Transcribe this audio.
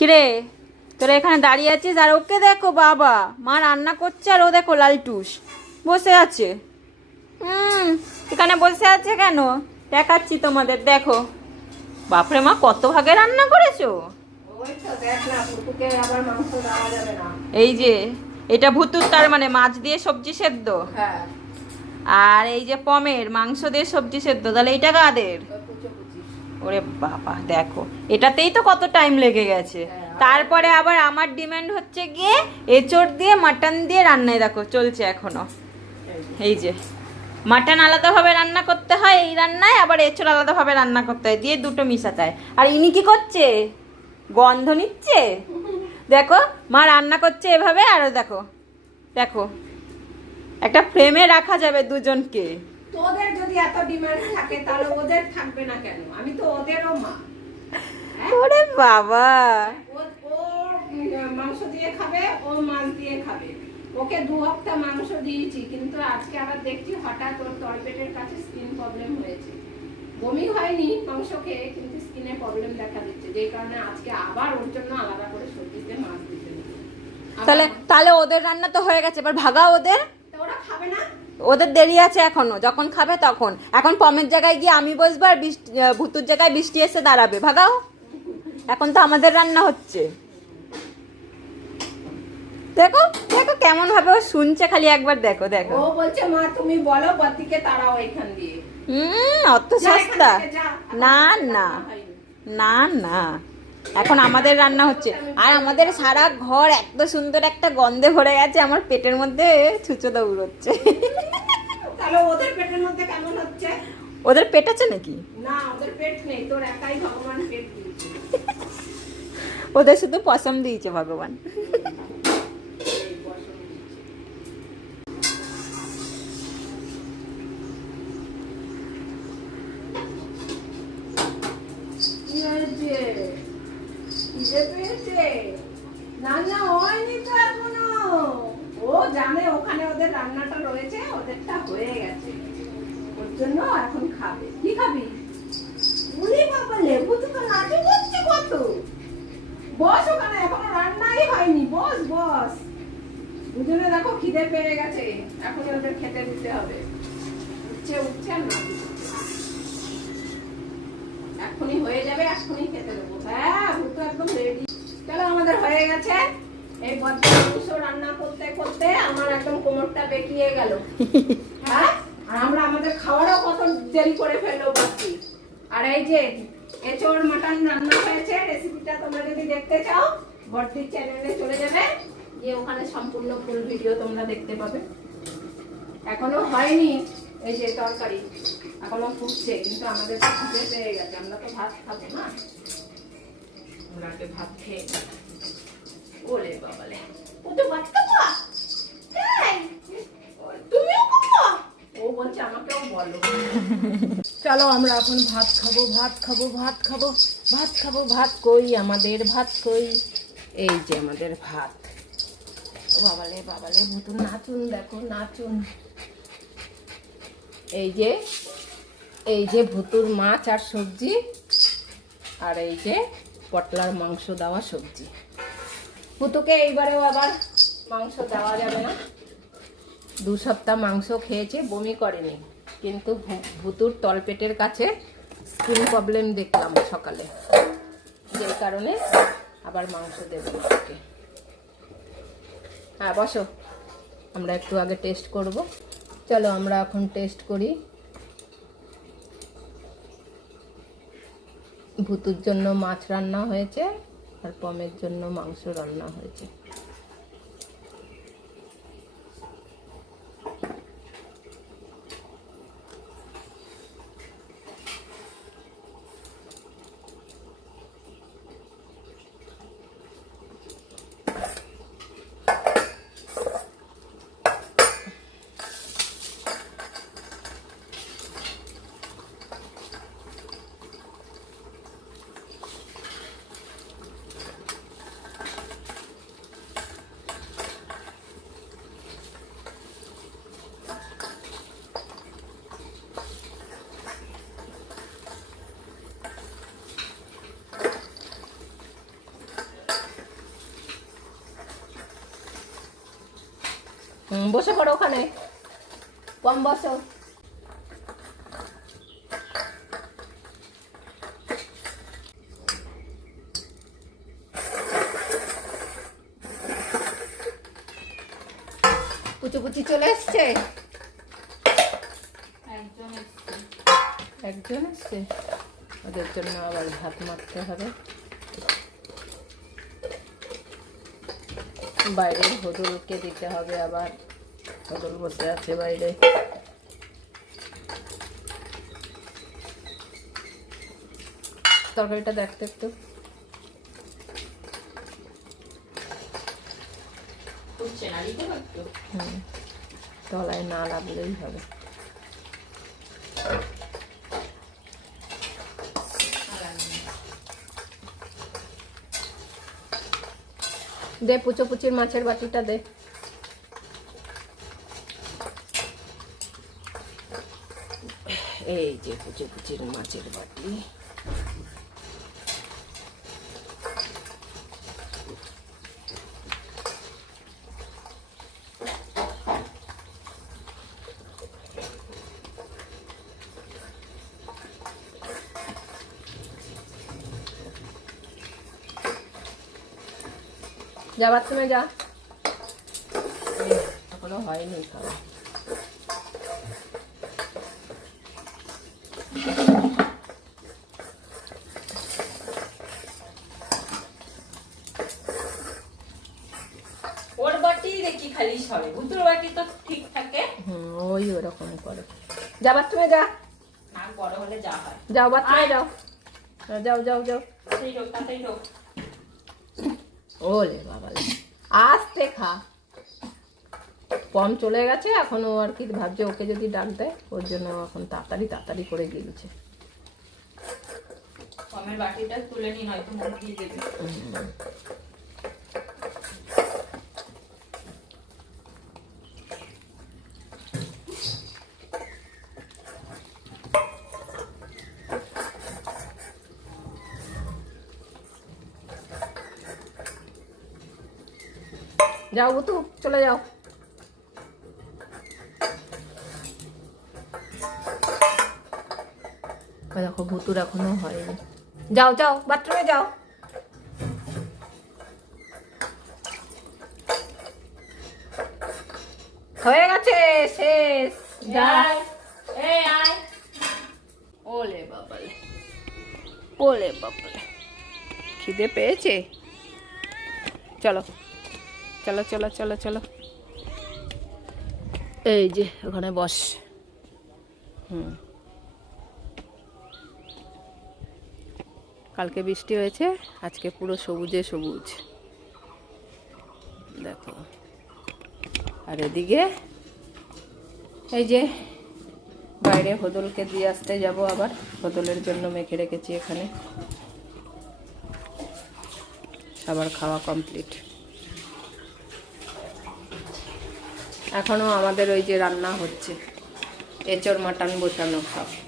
কিরে? তোরা এখানে দাঁড়িয়ে আছিস আর ওকে দেখো বাবা। মা রান্না করছে আর ও দেখো লালটুস। বসে আছে। হুম এখানে বসে আছে কেন? দেখাচ্ছি তোমাদের দেখো। বাপরে মা কত ভাগে রান্না করেছ? এই যে এটা ভুতুর তার মানে মাছ দিয়ে সবজি সেদ্ধ? হ্যাঁ। আর এই যে পমের মাংস দিয়ে সবজি সেদ্ধ তাহলে এইটা কাদের? ওরে বাবা দেখো এটাতেই তো কত টাইম লেগে গেছে। হ্যাঁ। তারপরে আবার আমার ডিমান্ড হচ্ছে গিয়ে এচড় দিয়ে মাটন দিয়ে রান্নায় দেখো চলছে এখনও। এই যে। মাটন আলাদাভাবে রান্না করতে হয় এই রান্নায় আবার এচড় আলাদাভাবে রান্না করতে হয় দিয়ে দুটো মিশাতে হয় আর ইনি কি করছে? গন্ধ নিচ্ছে? দেখো মা রান্না করছে এভাবে আর দেখো দেখো একটা ফ্রেমে রাখা যাবে দুজনকে। তোদের যদি এত ডিমান্ড থাকে তাহলে ওদের থাকবে না কেন? আমি তো ওদেরও মা। হ্যাঁ? ওরে বাবা। ও- মাংস দিয়ে খাবে ও মাছ দিয়ে খাবে। ওকে দু হপ্তাহ মাংস দিয়েছি কিন্তু আজকে আবার দেখছি হঠাৎ ওর কাছে স্কিন প্রবলেম হয়েছে। বমি হয়নি মাংস খেয়ে কিন্তু স্কিনে প্রবলেম দেখা দিচ্ছে। যেই কারণে আজকে আবার ওর জন্য আলাদা করে সবজিতে মাছ দিতে তাহলে তাহলে ওদের রান্না তো হয়ে গেছে এবার ভাগা ওদের? ওরা খাবে না? ওদের দেরি আছে এখনও যখন খাবে তখন। এখন পমের জায়গায় গিয়ে আমি বসবো আর বৃষ্টি ভুতুর জায়গায় বৃষ্টি এসে দাঁড়াবে ভাগাও। এখন তো আমাদের রান্না হচ্ছে। দেখো দেখো কেমন ভাবে ও শুনছে খালি একবার দেখো দেখো। ও বলছে মা তুমি বলো বদ্দিকে তারাও এখান দিয়ে। হুম অত সস্তা। না না। না না। এখন আমাদের রান্না হচ্ছে। আর আমাদের সারা ঘর এত সুন্দর একটা গন্ধে ভরে গেছে আমার পেটের মধ্যে ছুঁচো দৌড়চ্ছে তাহলে ওদের পেটের মধ্যে কেমন হচ্ছে? ওদের পেট আছে নাকি? না ওদের পেট নেই তোর একাই ভগবান পেট ওদের শুধু পছন্দ দিয়েছে ভগবান এই বসন দিয়েছে। কি হয়েছে? ও জানে, ওখানে ওদের রান্নাটা রয়েছে, ওদেরটা হয়ে গেছে। ওর জন্য এখন খাবে। কি খাবি? উনি বাবা বস ওখানে, এখনও রান্নাই হয়নি। বস বস। দুজনে দেখো খিদে পেয়ে গেছে। এখন ওদের খেতে দিতে হবে। উঠছে উঠছে, আর নাচি এখনই হয়ে যাবে, এখনই খেতে দেবো। হ্যাঁ একদম রেডি চলো, আমাদের হয়ে গেছে। এই মাংস রান্না করতে করতে আমার একদম কোমরটা বেঁকিয়ে গেল। হ্যাঁ? আর আমরা আমাদের খাওয়ারও কত দেরি করে ফেলল বাকি আর এই যে এচোর মাটন রান্না হয়েছে রেসিপিটা তোমরা যদি দেখতে চাও ভর্তির চ্যানেলে চলে যাবে। গিয়ে ওখানে সম্পূর্ণ ফুল ভিডিও তোমরা দেখতে পাবে। এখনও হয়নি এই যে তরকারি। এখনও ফুটছে, কিন্তু আমাদের খিদে পেয়ে গেছে। আমরা তো ভাত খাব না। ভাত খেয়ে। ওলে বাবালে। ও তো ভাত খাব এই, তুমিও খাব ও বলছে আমাকেও বলো। চলো আমরা এখন ভাত খাব ভাত খাব ভাত খাব ভাত খাব ভাত কই? আমাদের ভাত কই? এই যে আমাদের ভাত। ও বাবালে বাবালে ভুতুন নাচুন দেখো নাচুন। এই যে এই যে ভুতুর মাছ আর সবজি আর এই যে পটলার মাংস দেওয়া সবজি। ভুতুকে এইবারেও আবার মাংস দেওয়া যাবে না। দু সপ্তাহ মাংস খেয়েছে, বমি করেনি। কিন্তু ভুতুর তলপেটের কাছে স্কিন প্রবলেম দেখলাম সকালে। যেই কারণে আবার মাংস দেবো ওকে হ্যাঁ বসো। আমরা একটু আগে টেস্ট করব। চলো আমরা এখন টেস্ট করি। ভুতুর জন্য মাছ রান্না হয়েছে আর পমের জন্য মাংস রান্না হয়েছে। বসে পড়ো ওখানে। কম বসো। পুচি চলে এসছে? একজন এসছে। ওদের জন্য আবার ভাত মারতে হবে। বাইরে হদুলকে দিতে হবে আবার। হদুল বসে আছে বাইরে। তরকারিটা দেখতে একটু। না একটু হুম তলায় না লাগলেই হবে। দে পুচো পুচির মাছের বাটিটা দে। এই যে পুচো পুচির মাছের বাটি যা বাথরুমে যা। এখনও হয়নি খাওয়া ওর বাটি দেখি খালি সবে। ভুতুর বাটি তো ঠিক থাকে? ওই ওরকম করে। যা বাথরুমে যা। না বড় হলে যা হয়। যাও বাথরুমে যাও। যাও যাও যাও। সেই লোক তাতেই লোক ওলে বাবা আস্তে খা। কম চলে গেছে এখন ও আর কি ভাবছে ওকে যদি ডাক দেয় ওর জন্য এখন তাড়াতাড়ি তাড়াতাড়ি করে গিলছে কমের বাটিটা তুলে নি নয়তো মুখ দিয়ে দেবে। যাও বুতু চলে যাও। দেখো ভুতুর এখনও হয়নি। যাও যাও বাথরুমে যাও। হয়ে গেছে শেষ। ওলে বাবালে ওলে বাবালে। খিদে পেয়েছে? চলো। চলো চলো চলো চলো। এই যে ওখানে বস। হুম। কালকে বৃষ্টি হয়েছে আজকে পুরো সবুজে সবুজ। দেখো। আর এদিকে এই যে বাইরে হোদলকে দিয়ে আসতে যাব আবার। হদলের জন্য মেখে রেখেছি এখানে। সবার খাওয়া কমপ্লিট। এখনও আমাদের ওই যে রান্না হচ্ছে। এঁচড় মাটন বসানো সব।